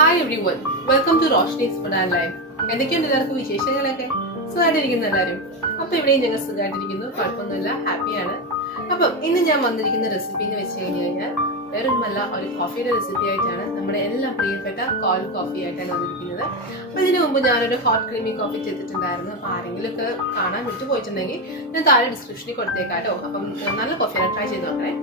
Hi everyone, welcome to Roshni's foodnlife. എന്തൊക്കെയുണ്ട് എല്ലാവർക്കും വിശേഷങ്ങളൊക്കെ? സുഖമായിട്ടിരിക്കുന്നു എല്ലാവരും. അപ്പോൾ ഇവിടെയും ഞങ്ങൾ സുഖമായിട്ടിരിക്കുന്നു, കുഴപ്പമൊന്നുമില്ല, ഹാപ്പിയാണ്. അപ്പം ഇന്ന് ഞാൻ വന്നിരിക്കുന്ന റെസിപ്പി എന്ന് വെച്ച് കഴിഞ്ഞാൽ വേറൊന്നുമല്ല, ഒരു കോഫിയുടെ റെസിപ്പി ആയിട്ടാണ്. നമ്മുടെ എല്ലാം പ്രിയപ്പെട്ട കോൾഡ് കോഫി ആയിട്ടാണ് വന്നിരിക്കുന്നത്. അപ്പോൾ ഇതിനു മുമ്പ് ഞാനൊരു ഹോട്ട് ക്രീമി കോഫി ചെയ്തിട്ടുണ്ടായിരുന്നു. അപ്പോൾ ആരെങ്കിലും ഒക്കെ കാണാൻ വിട്ടുപോയിട്ടുണ്ടെങ്കിൽ ഞാൻ താഴെ ഡിസ്ക്രിപ്ഷനിൽ കൊടുത്തേക്കാം കേട്ടോ. അപ്പം നല്ല കോഫിയാണ്, ട്രൈ ചെയ്ത് നോക്കണേ.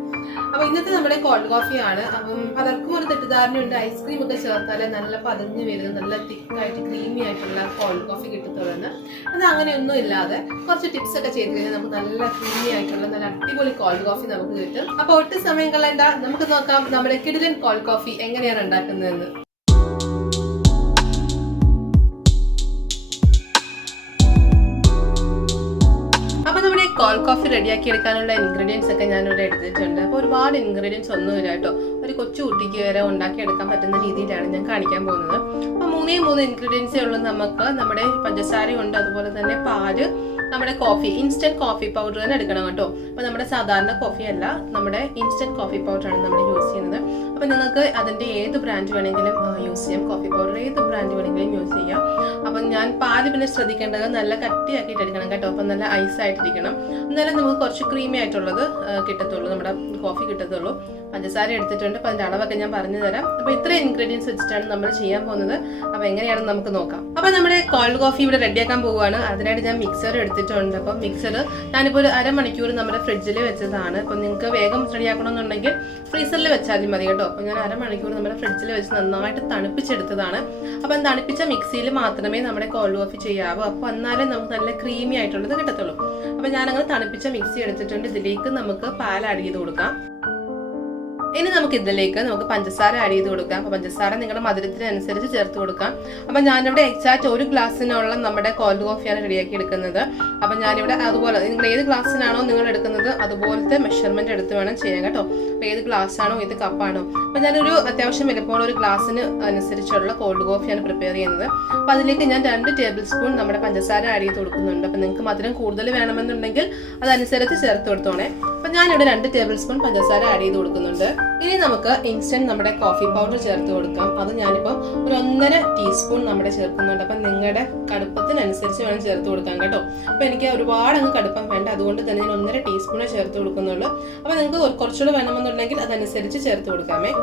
അപ്പോൾ ഇന്നത്തെ നമ്മുടെ കോൾഡ് കോഫിയാണ്. അപ്പം പലർക്കും ഒരു തെറ്റിദ്ധാരണയുണ്ട്, ഐസ്ക്രീം ഒക്കെ ചേർത്താൽ നല്ല പതഞ്ഞ് വരുന്ന നല്ല തിക്കായിട്ട് ക്രീമി ആയിട്ടുള്ള കോൾഡ് കോഫി കിട്ടത്തുള്ളൂ. അത് അങ്ങനെയൊന്നും ഇല്ലാതെ കുറച്ച് ടിപ്സ് ഒക്കെ ചെയ്ത് കഴിഞ്ഞാൽ നമുക്ക് നല്ല ക്രീമി ആയിട്ടുള്ള നല്ല അടിപൊളി കോൾഡ് കോഫി നമുക്ക് കിട്ടും. അപ്പോൾ ഒട്ടും സമയം കളയണ്ട, നമുക്ക് നോക്കാം നമ്മുടെ കിടിലൻ കോൾഡ് കോഫി എങ്ങനെയാണ് ഉണ്ടാക്കുന്നതെന്ന്. കോൾഡ് കോഫി റെഡിയാക്കി എടുക്കാനുള്ള ഇൻഗ്രീഡിയൻസ് ഒക്കെ ഞാനിവിടെ എടുത്തിട്ടുണ്ട്. അപ്പോൾ ഒരുപാട് ഇൻഗ്രീഡിയൻസ് ഒന്നുമില്ല കേട്ടോ. ഒരു കൊച്ചു കുട്ടിക്ക് വരെ ഉണ്ടാക്കി എടുക്കാൻ പറ്റുന്ന രീതിയിലാണ് ഞാൻ കാണിക്കാൻ പോകുന്നത്. അപ്പോൾ മൂന്ന് ഇൻഗ്രീഡിയൻസേ ഉള്ളൂ. നമുക്ക് നമ്മുടെ പഞ്ചസാരയുണ്ട്, അതുപോലെ തന്നെ പാല്, നമ്മുടെ കോഫി, ഇൻസ്റ്റന്റ് കോഫി പൗഡർ തന്നെ എടുക്കണം കേട്ടോ. അപ്പോൾ നമ്മുടെ സാധാരണ കോഫി അല്ല, നമ്മുടെ ഇൻസ്റ്റന്റ് കോഫി പൗഡറാണ് നമ്മൾ യൂസ് ചെയ്യുന്നത്. അപ്പോൾ നിങ്ങൾക്ക് അതിൻ്റെ ഏത് ബ്രാൻഡ് വേണമെങ്കിലും യൂസ് ചെയ്യാം, കോഫി പൗഡർ ഏത് ബ്രാൻഡ് വേണമെങ്കിലും യൂസ് ചെയ്യാം. അപ്പം ഞാൻ പാല് പിന്നെ ശ്രദ്ധിക്കേണ്ടത് നല്ല കട്ടിയാക്കിയിട്ട് എടുക്കണം കേട്ടോ. അപ്പം നല്ല ഐസ് ആയിട്ടിരിക്കണം, എന്നാലും നമുക്ക് കുറച്ച് ക്രീമി ആയിട്ടുള്ളത് കിട്ടത്തുള്ളൂ, നമ്മുടെ കോഫി കിട്ടത്തുള്ളൂ. പഞ്ചസാര എടുത്തിട്ടുണ്ട്, അപ്പോൾ അതിൻ്റെ അളവൊക്കെ ഞാൻ പറഞ്ഞു തരാം. അപ്പോൾ ഇത്രയും ഇൻഗ്രീഡിയൻസ് വെച്ചിട്ടാണ് നമ്മൾ ചെയ്യാൻ പോകുന്നത്. അപ്പോൾ എങ്ങനെയാണെന്ന് നമുക്ക് നോക്കാം. അപ്പോൾ നമ്മുടെ കോൾഡ് കോഫി ഇവിടെ റെഡിയാക്കാൻ പോവുകയാണ്. അതിനായിട്ട് ഞാൻ മിക്സർ എടുത്തിട്ടുണ്ട്. അപ്പം മിക്സർ ഞാനിപ്പോൾ ഒരു അരമണിക്കൂർ നമ്മുടെ ഫ്രിഡ്ജിൽ വെച്ചതാണ്. അപ്പം നിങ്ങൾക്ക് വേഗം റെഡിയാക്കണമെന്നുണ്ടെങ്കിൽ ഫ്രീസറിൽ വെച്ചാൽ മതി കേട്ടോ. അപ്പോൾ ഞാൻ അരമണിക്കൂർ നമ്മുടെ ഫ്രിഡ്ജിൽ വെച്ച് നന്നായിട്ട് തണുപ്പിച്ചെടുത്തതാണ്. അപ്പം തണുപ്പിച്ച മിക്സിയിൽ മാത്രമേ നമ്മുടെ കോൾഡ് കോഫി ചെയ്യാവൂ. അപ്പോൾ എന്നാലേ നമുക്ക് നല്ല ക്രീമി ആയിട്ടുള്ളത് കിട്ടത്തുള്ളൂ. അപ്പം ഞാനങ്ങനെ തണുപ്പിച്ച മിക്സി എടുത്തിട്ടുണ്ട്. ഇതിലേക്ക് നമുക്ക് പാൽ ആഡ് ചെയ്ത് കൊടുക്കാം. ഇനി നമുക്ക് ഇതിലേക്ക് പഞ്ചസാര ആഡ് ചെയ്ത് കൊടുക്കാം. അപ്പോൾ പഞ്ചസാര നിങ്ങളുടെ മധുരത്തിനനുസരിച്ച് ചേർത്ത് കൊടുക്കാം. അപ്പം ഞാനിവിടെ എക്സാക്റ്റ് ഒരു ഗ്ലാസ്സിനുള്ള നമ്മുടെ കോൾഡ് കോഫിയാണ് റെഡിയാക്കി എടുക്കുന്നത്. അപ്പം ഞാനിവിടെ അതുപോലെ നിങ്ങൾ ഏത് ഗ്ലാസ്സിനാണോ നിങ്ങൾ എടുക്കുന്നത് അതുപോലത്തെ മെഷർമെൻറ്റ് എടുത്ത് വേണം ചെയ്യാൻ കേട്ടോ. അപ്പോൾ ഏത് ഗ്ലാസ്സാണോ ഏത് കപ്പാണോ. അപ്പം ഞാനൊരു അത്യാവശ്യം വലുപ്പമുള്ള ഒരു ഗ്ലാസ്സിന് അനുസരിച്ചുള്ള കോൾഡ് കോഫിയാണ് പ്രിപ്പയർ ചെയ്യുന്നത്. അപ്പോൾ അതിലേക്ക് ഞാൻ 2 ടേബിൾ സ്പൂൺ നമ്മുടെ പഞ്ചസാര ആഡ് ചെയ്ത് കൊടുക്കുന്നുണ്ട്. അപ്പം നിങ്ങൾക്ക് മധുരം കൂടുതൽ വേണമെന്നുണ്ടെങ്കിൽ അതനുസരിച്ച് ചേർത്ത് കൊടുത്തോണേ. അപ്പം ഞാനിവിടെ 2 ടേബിൾ സ്പൂൺ പഞ്ചസാര ആഡ് ചെയ്ത് കൊടുക്കുന്നുണ്ട്. ഇനി നമുക്ക് ഇൻസ്റ്റന്റ് നമ്മുടെ കോഫി പൗഡർ ചേർത്ത് കൊടുക്കാം. അത് ഞാനിപ്പോൾ ഒരു 1.5 ടീസ്പൂൺ നമ്മുടെ ചേർക്കുന്നുണ്ട്. അപ്പം നിങ്ങളുടെ കടുപ്പത്തിനനുസരിച്ച് വേണം ചേർത്ത് കൊടുക്കാൻ കേട്ടോ. അപ്പോൾ എനിക്ക് ഒരുപാട് അങ്ങ് കടുപ്പം വേണ്ട, അതുകൊണ്ട് തന്നെ ഞാൻ 1.5 ടീസ്പൂണേ ചേർത്ത് കൊടുക്കുന്നുള്ളൂ. അപ്പോൾ നിങ്ങൾക്ക് കുറച്ചുകൂടെ വേണമെന്നുണ്ടെങ്കിൽ അതനുസരിച്ച് ചേർത്ത് കൊടുക്കാമേ.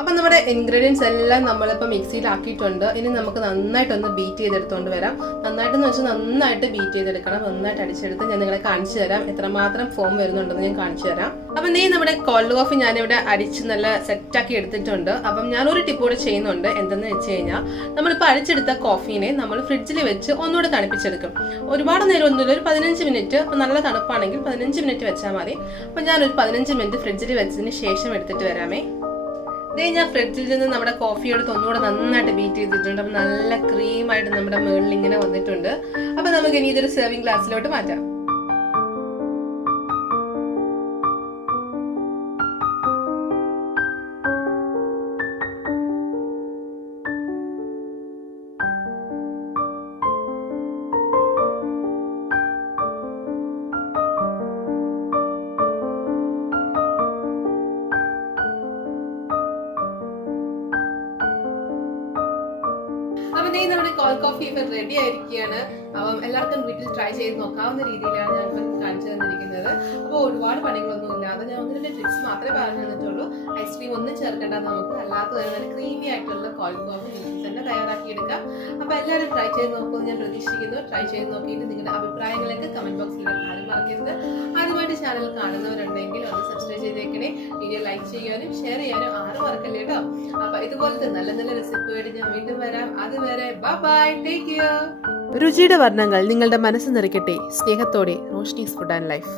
അപ്പം നമ്മുടെ ഇൻഗ്രീഡിയൻസ് എല്ലാം നമ്മളിപ്പോൾ മിക്സിയിലാക്കിയിട്ടുണ്ട്. ഇനി നമുക്ക് നന്നായിട്ടൊന്ന് ബീറ്റ് ചെയ്തെടുത്തുകൊണ്ട് വരാം. നന്നായിട്ടെന്ന് വെച്ചാൽ നന്നായിട്ട് ബീറ്റ് ചെയ്തെടുക്കണം, നന്നായിട്ട് അടിച്ചെടുത്ത് ഞാൻ നിങ്ങളെ കാണിച്ചു തരാം എത്രമാത്രം ഫോം വരുന്നുണ്ടെന്ന് ഞാൻ കാണിച്ചു തരാം. അപ്പം നമ്മുടെ കോൾഡ് കോഫി ഞാനിവിടെ അടിച്ച് നല്ല സെറ്റാക്കി എടുത്തിട്ടുണ്ട്. അപ്പം ഞാനൊരു ടിപ്പ് കൂടെ ചെയ്യുന്നുണ്ട്. എന്തെന്ന് വെച്ച് കഴിഞ്ഞാൽ നമ്മളിപ്പോൾ അടിച്ചെടുത്ത കോഫീനെ നമ്മൾ ഫ്രിഡ്ജിൽ വെച്ച് ഒന്നുകൂടെ തണുപ്പിച്ചെടുക്കും. ഒരുപാട് നേരം ഒന്നുമില്ല, ഒരു 15 മിനിറ്റ്. അപ്പം നല്ല തണുപ്പാണെങ്കിൽ 15 മിനിറ്റ് വെച്ചാൽ മതി. അപ്പം ഞാനൊരു 15 മിനിറ്റ് ഫ്രിഡ്ജിൽ വെച്ചതിന് ശേഷം എടുത്തിട്ട് വരാമേ. ഇതേ ഞാൻ ഫ്രിഡ്ജിൽ നിന്ന് നമ്മുടെ കോഫി എടുത്ത് ഒന്നുകൂടെ നന്നായിട്ട് ബീറ്റ് ചെയ്തിട്ടുണ്ട്. അപ്പം നല്ല ക്രീമായിട്ട് നമ്മുടെ മുകളിൽ ഇങ്ങനെ വന്നിട്ടുണ്ട്. അപ്പം നമുക്ക് ഇനി ഇതൊരു സെർവിങ് ഗ്ലാസ്സിലോട്ട് മാറ്റാം. അപ്പം നമ്മുടെ കോൾഡ് കോഫി ഇപ്പം റെഡി ആയിരിക്കുകയാണ്. അപ്പം എല്ലാവർക്കും വീട്ടിൽ ട്രൈ ചെയ്ത് നോക്കാവുന്ന രീതിയിലാണ് ഞാനിപ്പം കാണിച്ചു തന്നിരിക്കുന്നത്. അപ്പോൾ ഒരുപാട് പണികളൊന്നും ഇല്ലാതെ ഞാൻ 1-2 ടിപ്സ് മാത്രമേ പറഞ്ഞു തന്നിട്ടുള്ളൂ. ഐസ്ക്രീം ഒന്നും ചേർക്കേണ്ട, നമുക്ക് അല്ലാത്ത നല്ല ക്രീമി ആയിട്ടുള്ള കോൾഡ് കോഫി വീട്ടിൽ തന്നെ തയ്യാറാക്കിയെടുക്കാം. അപ്പോൾ എല്ലാവരും ട്രൈ ചെയ്ത് നോക്കുമെന്ന് ഞാൻ പ്രതീക്ഷിക്കുന്നു. ട്രൈ ചെയ്ത് നോക്കിയിട്ട് നിങ്ങളുടെ അഭിപ്രായങ്ങളൊക്കെ കമന്റ് ബോക്സിൽ ആരും മറക്കരുത്. ആദ്യമായിട്ട് ചാനൽ കാണുന്നവരുണ്ടെങ്കിൽ ഒന്ന് സബ്സ്ക്രൈബ് ചെയ്തേക്കണേ. വീഡിയോ ലൈക്ക് ചെയ്യാനും ഷെയർ ചെയ്യാനും ആരും മറക്കല്ലേ കേട്ടോ. അപ്പോൾ ഇതുപോലത്തെ നല്ല നല്ല റെസിപ്പിയായിട്ട് ഞാൻ വീണ്ടും വരാം. അതുവരെ ബൈ, ടേക്ക് കെയർ. രുചിയുടെ വർണ്ണങ്ങൾ നിങ്ങളുടെ മനസ്സ് നിറയ്ക്കട്ടെ. സ്നേഹത്തോടെ, റോഷ്നീസ് ഫുഡ് ആൻഡ് ലൈഫ്.